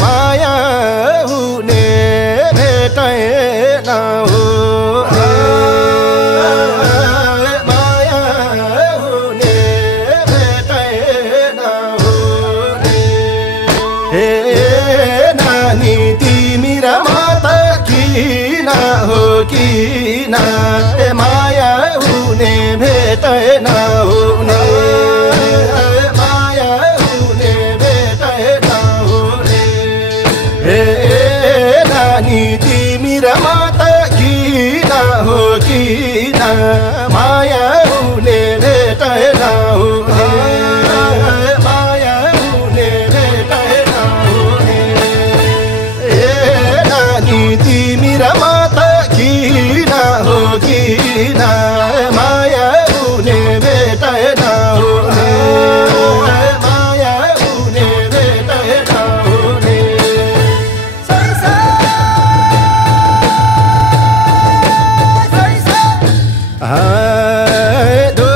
माया हुने भेटेन हो माया हुने भेटेन हो हे नानी तिमी र म त किन हो किन माया हुने भेटेन हुने माया हुने भेटेन हुने हे नानी तिमी र म त किन हो किन माया हुने भेटेन हुने माया हुने भेटेन हुने हे नानी तिमी र म त किन हो किन माया हुने भेटेन हुने माया हुने भेटेन हुने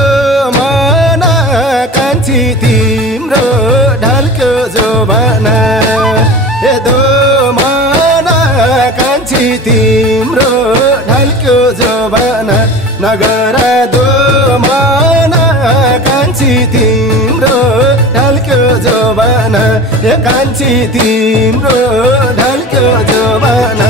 दोमना कान्छी तिम्रो ढल्क्यो जोबाना दोमना कान्छी तिम्रो ढल्क्यो जोबाना नगर दोमना कान्छी तिम्रो ढल्क्यो जोबाना कान्छी तिम्रो ढल्क्यो जोबाना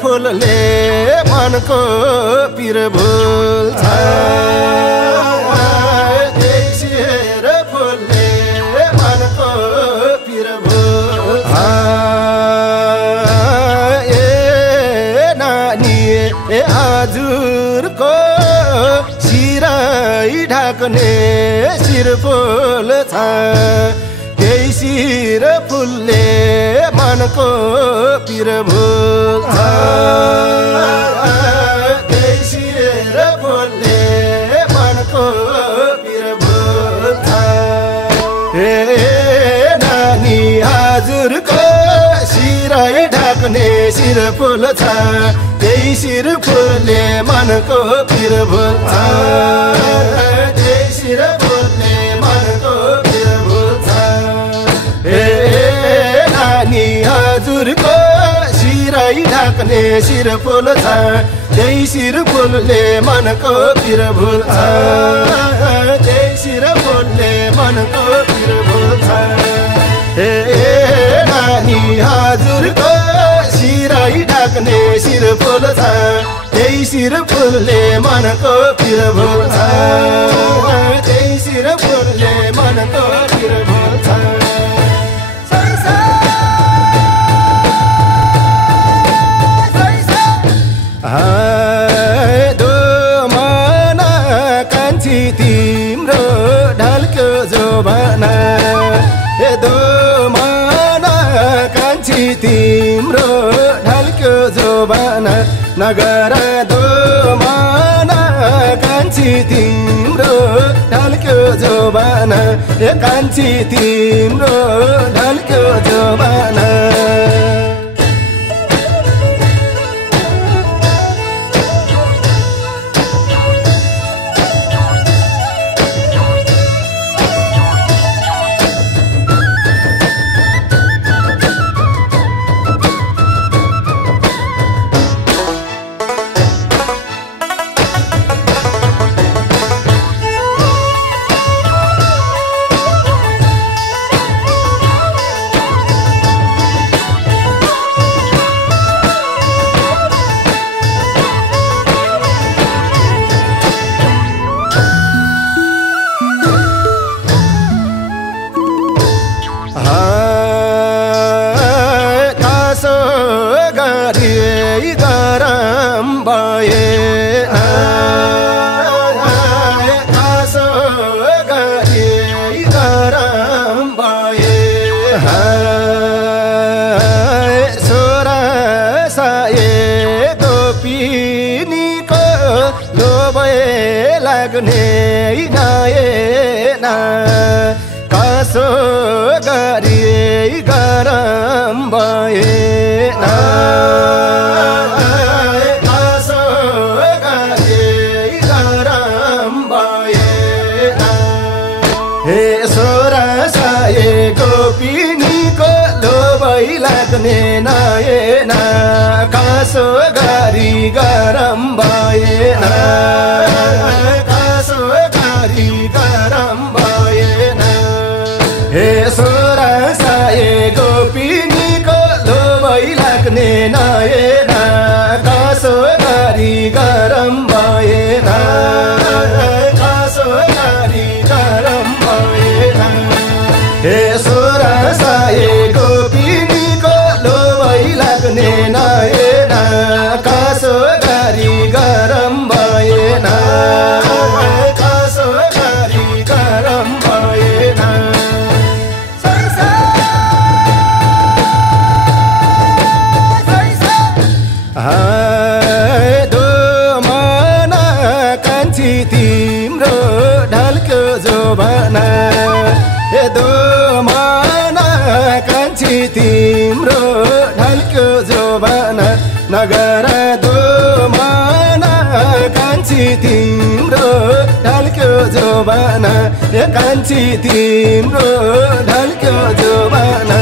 फुलले मनको पिर भुल्छ देशिर फुलले मनको पिर भुल्छ ए नानी ए हजुरको शिरै ढाक्ने शिर फुल्छ त्यही शिर फुलले मनको पिर भुल्छ त्यही शिर फुलले मनको पिर भुल्छ हे नानी हजुरको शिरै ढाक्ने शिर फुल्छ त्यही शिर फुलले मनको पिर भुल्छ त्यही शिर फुलले मनको पिर भुल्छ हे नानी हजुरको शिरै ढाक्ने शिर फुल्छ त्यही शिर फुलले मनको पिर भुल्छ त्यही शिर फुलले मनको पिर भुल्छ हे नानी हजुरको शिरै ढाक्ने शिर फुल्छ त्यही शिर फुलले मनको पिर भुल्छ त्यही शिर फुलले मनको पिर भुल्छ दोमना कान्छी तिम्रो ढल्क्यो जोबाना दोमना कान्छी तिम्रो ढल्क्यो जोबाना नगर दोमना कान्छी तिम्रो ढल्क्यो जोबाना कान्छी तिम्रो ढल्क्यो जोबाना भए कसो गरी गरम भए सोरा साए गोपिनीको लोभे लाग्ने नएन कसो गरी गरम भएन कसो गरी गरम भएन हे सोरा साए गोपिनीको लोभै लाग्ने नएन कसो गरी गरम भएन कसो गरी गरम भएन हे सोरा साए गोपिनीको लोभै लाग्ने नएन कसो गरी गरम भएन कसो गरी गरम भएन हे सोरा साए गोपिनीको लोभै लाग्ने नएन कसो गरी गरम भएन कसो गरी गरम भएन दो मन कान्छी तिम्रो ढल्क्यो जोबना दो मन कान्छी तिम्रो ढल्क्यो जोबना नगर दो मन कान्छी तिम्रो ढल्क्यो जोबना कान्छी तिम्रो ढल्क्यो जोबना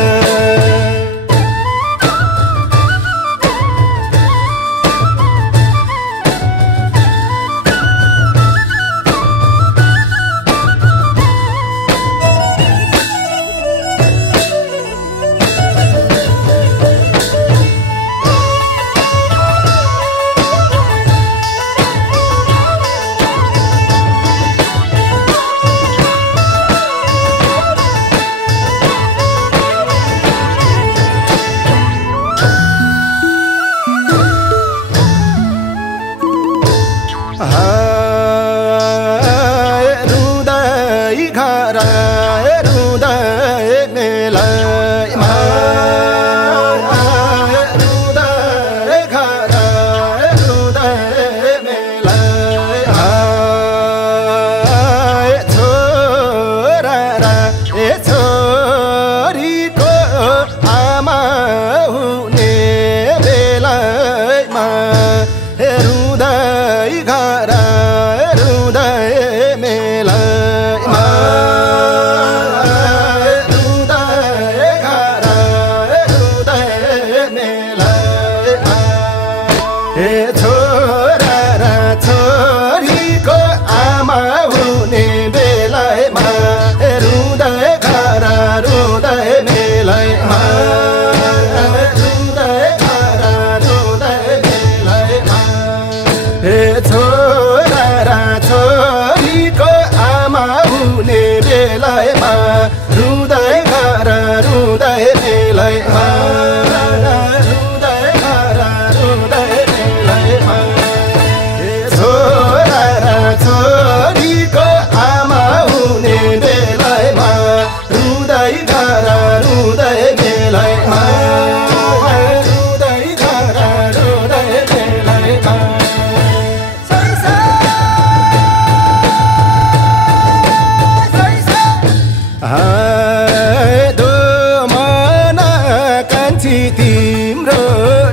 तिम्रो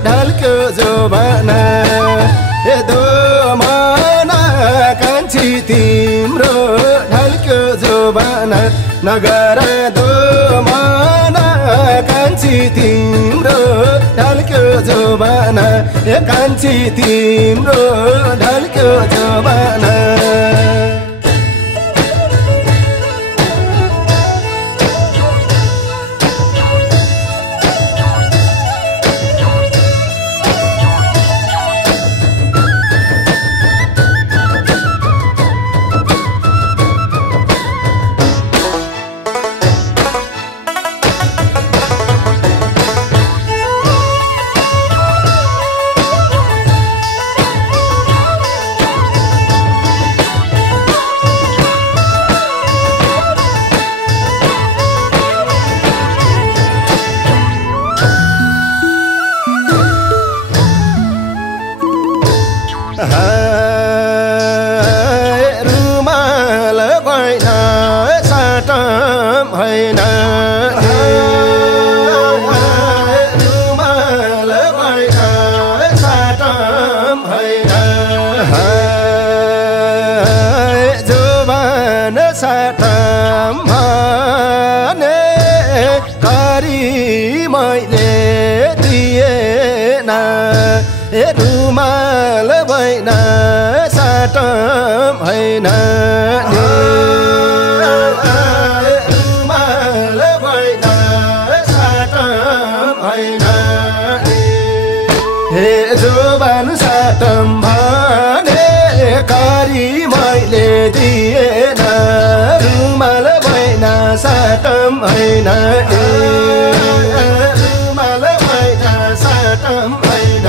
ढल्क्यो जोबना दो मन कान्छी तिम्रो ढल्क्यो जोबना नगर दो मन कान्छी तिम्रो ढल्क्यो जोबना कान्छी तिम्रो ढल्क्यो जोबना रुमाल भएन साटम होइन रुमाल भएन साटम होइन जोबान साटम भने करी मैले दिएन रुमाल भएन साटम होइन रुमाल भएन साटम होइन हे जोबान साटम भने करी मैले दिएन रुमाल भएन साटम होइन रुमाल भएन साटम होइन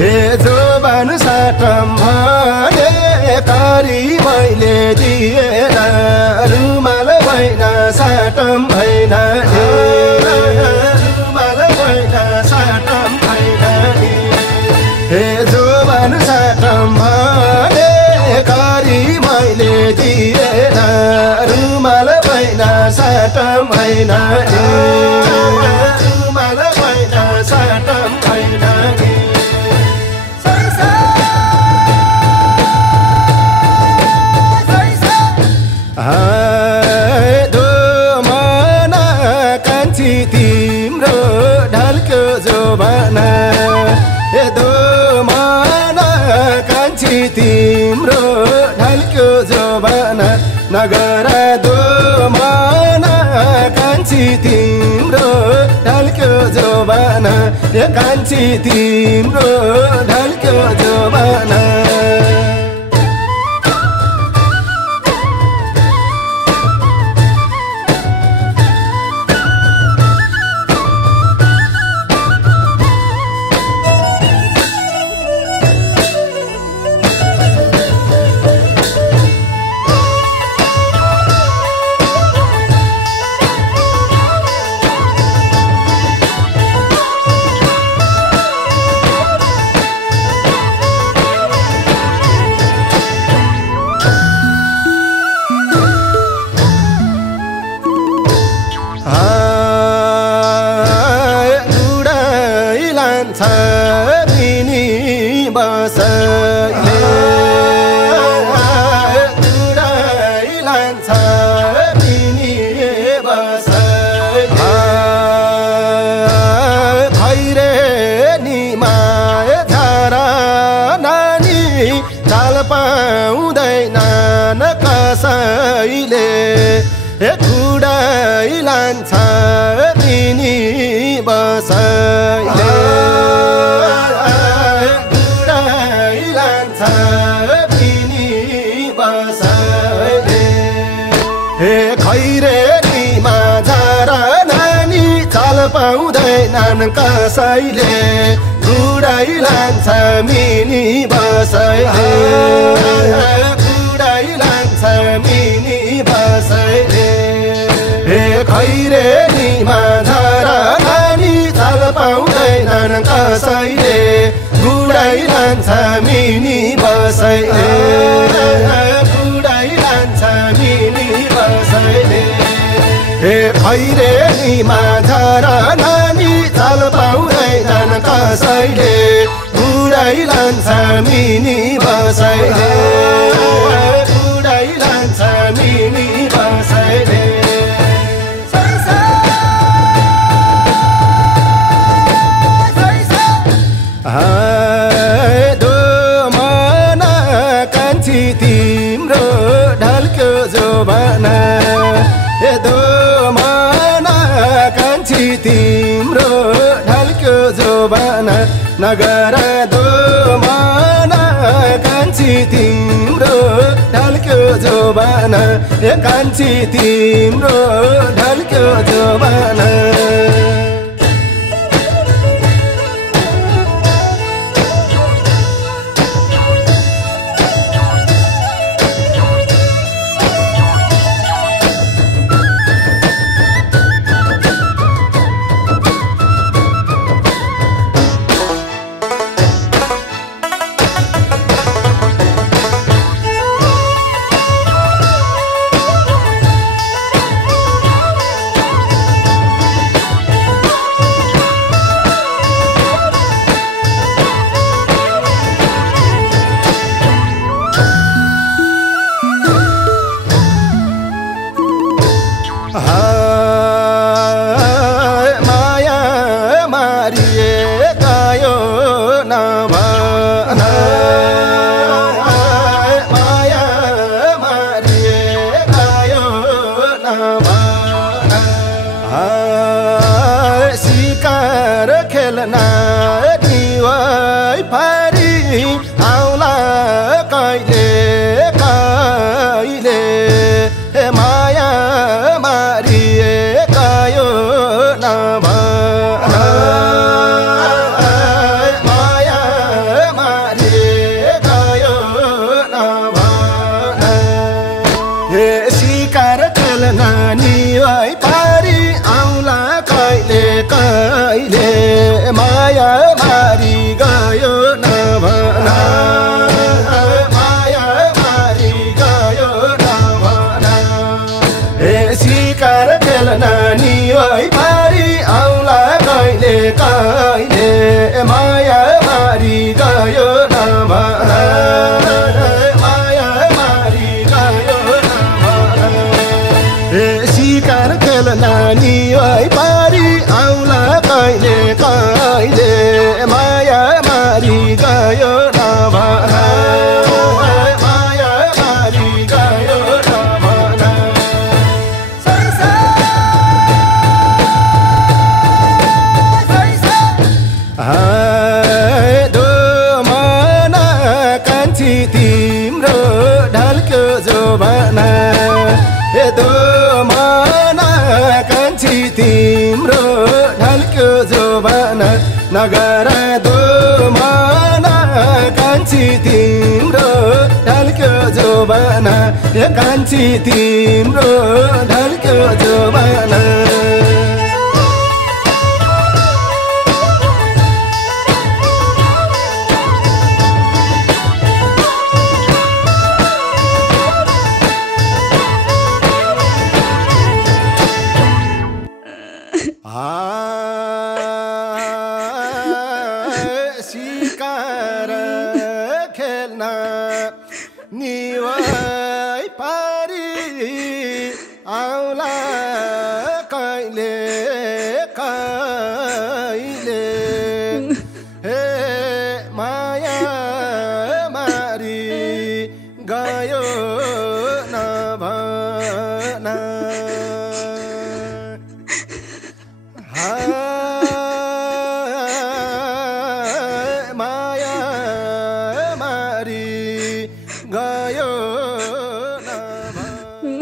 हे जोबान साटम भने करी मैले दिएन रुमाल भएन साटम होइन रुमाल भएन साटम होइन हे जोबान साटम भने करी मैले दिएन रुमाल भएन साटम होइन रुमाल भएन साटम होइन दोमना कान्छी तिम्रो ढल्क्यो जोबाना दोमना कान्छी तिम्रो ढल्क्यो जोबाना नगर दोमना कान्छी तिम्रो ढल्क्यो जोबाना कान्छी तिम्रो ढल्क्यो जोबाना मिनी बसैले उडाइ लान्छ मिनी बसैले खैरे निमाय झारा नानी चाल पाउँदैनन् कसैले उडाइ लान्छ मिनी बसैले खैरेनीमा झारा नानी चाल पाउँदैनन् कसैले उडाइ लान्छ मिनी बसैले उडाइ लान्छ मिनी बसैले खैरेनीमा झारा नानी चाल पाउँदैनन् कसैले उडाइ लान्छ मिनी बसैले उडाइ लान्छ मिनी बसैले खैरेनीमा झारा नानी चाल पाउँदैनन् कसैले उडाइ लान्छ मिनी बसैले उडाइ लान्छ मिनी बसैले दोमना कान्छी तिम्रो ढल्क्यो जोबाना दोमना कान्छी तिम्रो ढल्क्यो जोबाना नगर दोमना कान्छी तिम्रो ढल्क्यो जोबाना कान्छी तिम्रो ढल्क्यो जोबाना भन माया मारी गयो नभन सिकार खेल्न निवै पारी आउला कहिले कहिले माया मारी गयो नभन माया मारी गयो नभन सिकार खेल्न निवै पारी आउला कहिले कहिले माया मारी गयो नभन माया मारी गयो नभन सिकार खेल्न निवै पारी आउला कहिले कहिले माया मारी गयो नभन माया मारी गयो नभन सिकार खेल्न निवै पारी आउला कहिले कहिले माया मारी गयो नभन माया मारी गयो नभन दो मन कान्छी तिम्रो ढल्क्यो जोबना दो मन कान्छी तिम्रो ढल्क्यो जोबना नगर दो मन कान्छी तिम्रो ढल्क्यो जोबना कान्छी तिम्रो ढल्क्यो जोबना सिकार खेल्न निवै पारी आउला कहिले कहिले हे माया मारी गयो नभन माया मारी गयो नभन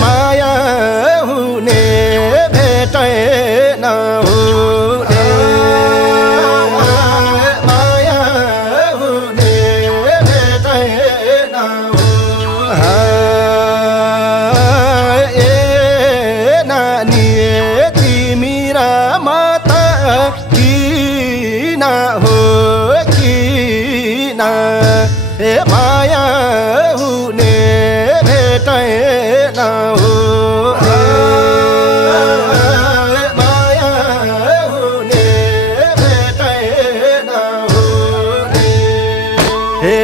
माया हुने भेटै नहुने माया हुने भेटै नहुने ए नानी तिमी र म त किन हो किन ए माया हुने भेटै नहुने माया हुने भेटै नहुने हे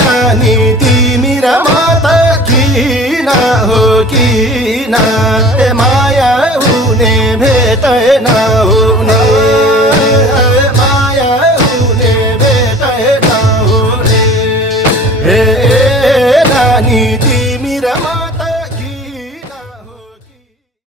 नानी तिमी र म त किन हो किन ए माया हुने भेटै नहुने